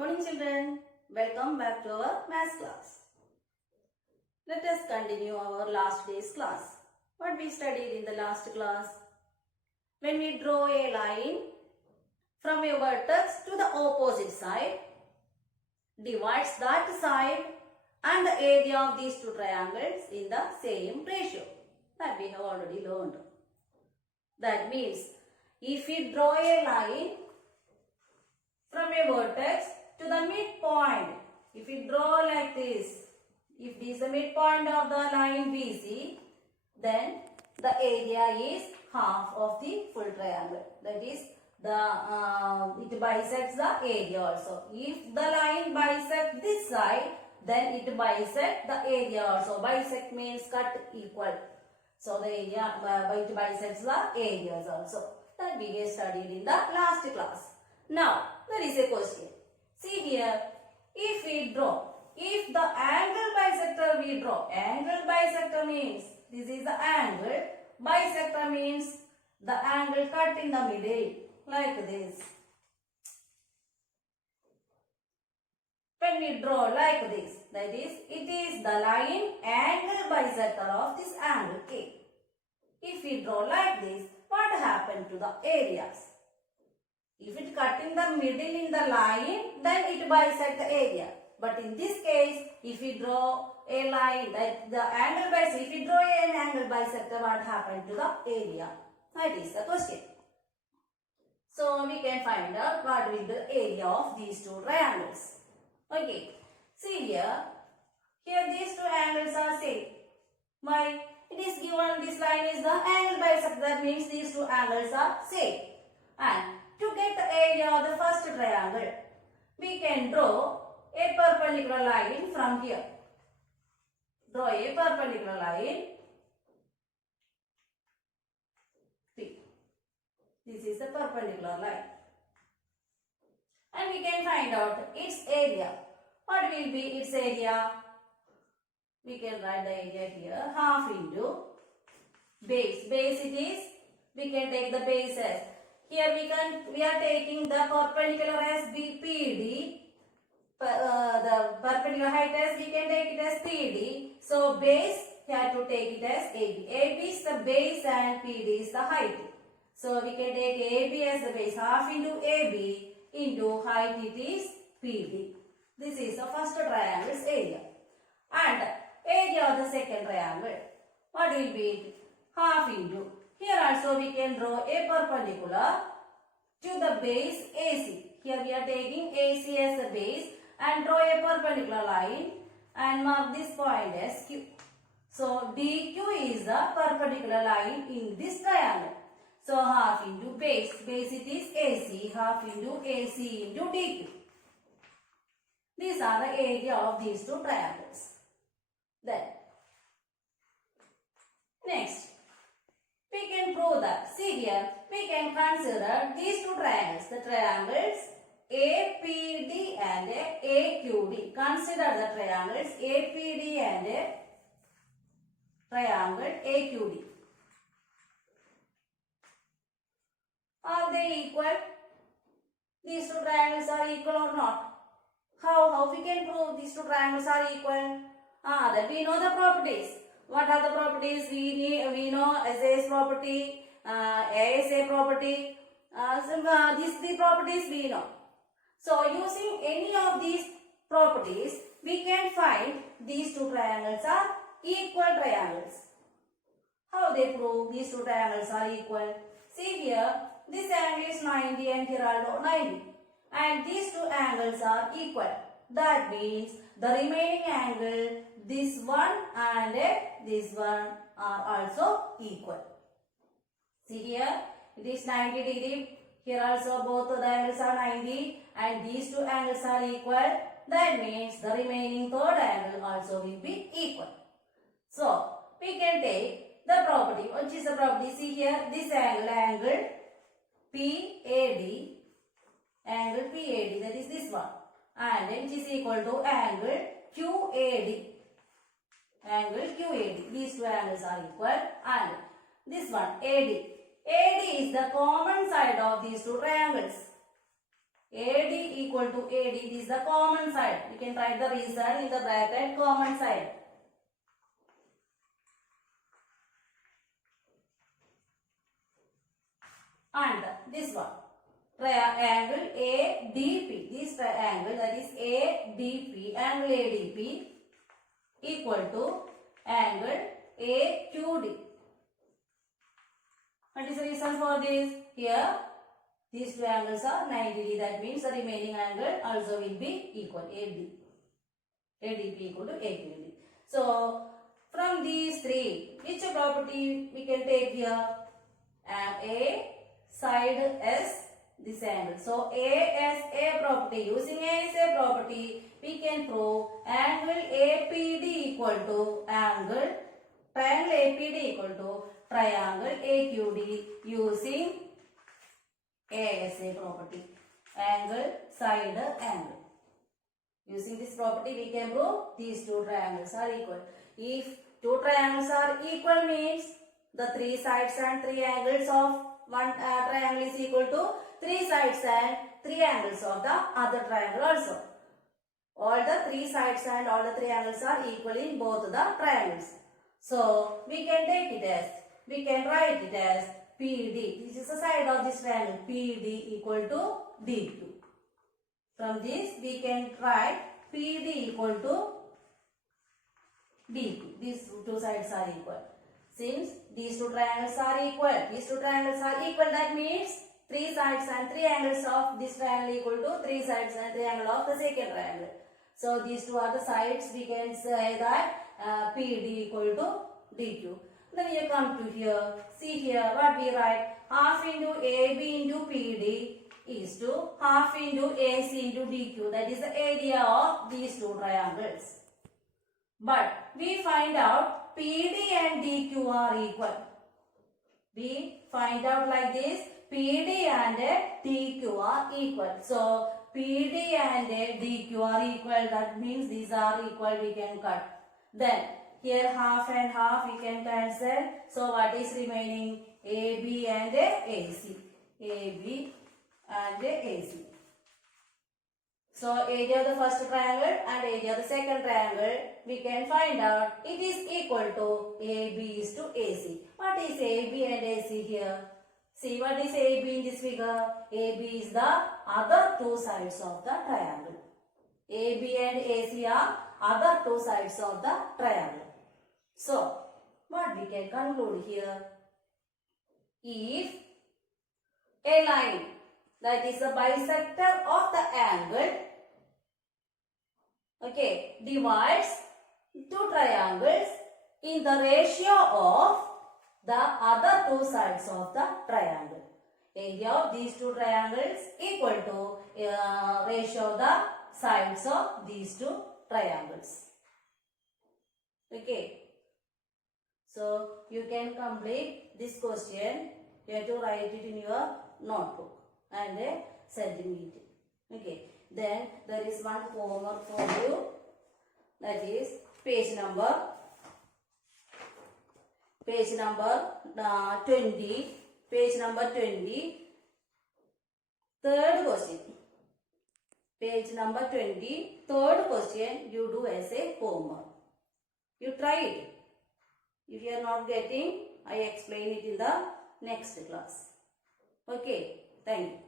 morning children. Welcome back to our maths class. Let us continue our last day's class. What we studied in the last class? When we draw a line from a vertex to the opposite side, divides that side and the area of these two triangles in the same ratio. That we have already learned. That means if we draw a line from a vertex to the midpoint, if we draw like this, if this is the midpoint of the line BC, then the area is half of the full triangle. That is, it bisects the area also. If the line bisects this side, then it bisects the area also. Bisect means cut equal. So the area it bisects the areas also. That we have studied in the last class. Now there is a question. See here, if we draw, if the angle bisector we draw, angle bisector means this is the angle, bisector means the angle cut in the middle like this. When we draw like this, that is, it is the line angle bisector of this angle A. If we draw like this, what happened to the areas? If it cut in the middle in the line, then it bisects the area. But in this case, if we draw a line, that the angle bisector, if we draw an angle bisector, what happened to the area? That is the question. So we can find out what will be the area of these two triangles. Okay. See here. Here these two angles are same. Why? It is given this line is the angle bisector. That means these two angles are same. And to get the area of the first triangle, we can draw a perpendicular line from here. Draw a perpendicular line. See, this is the perpendicular line. And we can find out its area. What will be its area? We can write the area here. Half into base. Base it is. We can take the base as. Here we are taking the perpendicular as PD. The perpendicular height as we can take it as PD. So base we have to take it as AB. AB is the base and PD is the height. So we can take AB as the base. Half into AB into height it is PD. This is the first triangle's area. And area of the second triangle. What will be it? Half into. Here also we can draw a perpendicular to the base AC. Here we are taking AC as the base and draw a perpendicular line and mark this point as Q. So DQ is the perpendicular line in this triangle. So half into base. Base it is AC. Half into AC into DQ. These are the area of these two triangles. Then next, we can prove that. See here, we can consider these two triangles. The triangles APD and AQD. Consider the triangles APD and triangle AQD. Are they equal? These two triangles are equal or not? How we can prove these two triangles are equal? That we know the properties. What are the properties? We know SAS property, ASA property. These three properties we know. So using any of these properties, we can find these two triangles are equal triangles. How they prove these two triangles are equal? See here, this angle is 90 and here also 90. And these two angles are equal. That means the remaining angle, this one and this one are also equal. See here, it is 90 degree. Here also both the angles are 90 and these two angles are equal. That means the remaining third angle also will be equal. So, we can take the property. Which is the property? See here, this angle PAD, that is this one. And which is equal to angle QAD. Angle QAD. These two angles are equal. And this one AD. AD is the common side of these two triangles. AD equal to AD. This is the common side. You can write the reason in the bracket common side. And this one. Triangle ADP. This triangle, that is ADP, angle ADP equal to angle AQD. What is the reason for this? Here, these two angles are 90 degree. That means the remaining angle also will be equal. ADP equal to AQD. So, from these three, which property we can take here? A side S, this angle. So, A property. Using A property, we can prove angle APD equal to angle, triangle APD equal to triangle AQD using ASA property. Angle, side, angle. Using this property, we can prove these two triangles are equal. If two triangles are equal means the three sides and three angles of one triangle is equal to three sides and three angles of the other triangle also. All the three sides and all the three angles are equal in both the triangles. So, we can take it as, we can write it as PD. This is the side of this triangle. PD equal to DQ. From this, we can write PD equal to DQ. These two sides are equal. Since these two triangles are equal, that means three sides and three angles of this triangle equal to three sides and three angles of the second triangle. So, these two are the sides. We can say that PD equal to DQ. Then you come to here. See here what we write. Half into AB into PD is to half into AC into DQ. That is the area of these two triangles. But we find out PD and DQ are equal. We find out like this. PD and DQ are equal. So, PD and DQ are equal. That means these are equal. We can cut. Then, here half and half we can cancel. So, what is remaining? AB and AC. AB and AC. So, area of the first triangle and area of the second triangle, we can find out it is equal to AB is to AC. What is AB and AC here? See what is AB in this figure? AB is the other two sides of the triangle. AB and AC are other two sides of the triangle. So, what we can conclude here? If a line that is the bisector of the angle, okay, divides two triangles in the ratio of the other two sides of the triangle. Area of these two triangles equal to ratio of the sides of these two triangles. Okay. So, you can complete this question. You have to write it in your notebook and send me it. Okay. Then there is one homework for you. That is page number 20. Page number 20. Third question. Page number 20. Third question you do as a homework. You try it. If you are not getting, I explain it in the next class. Okay. Thank you.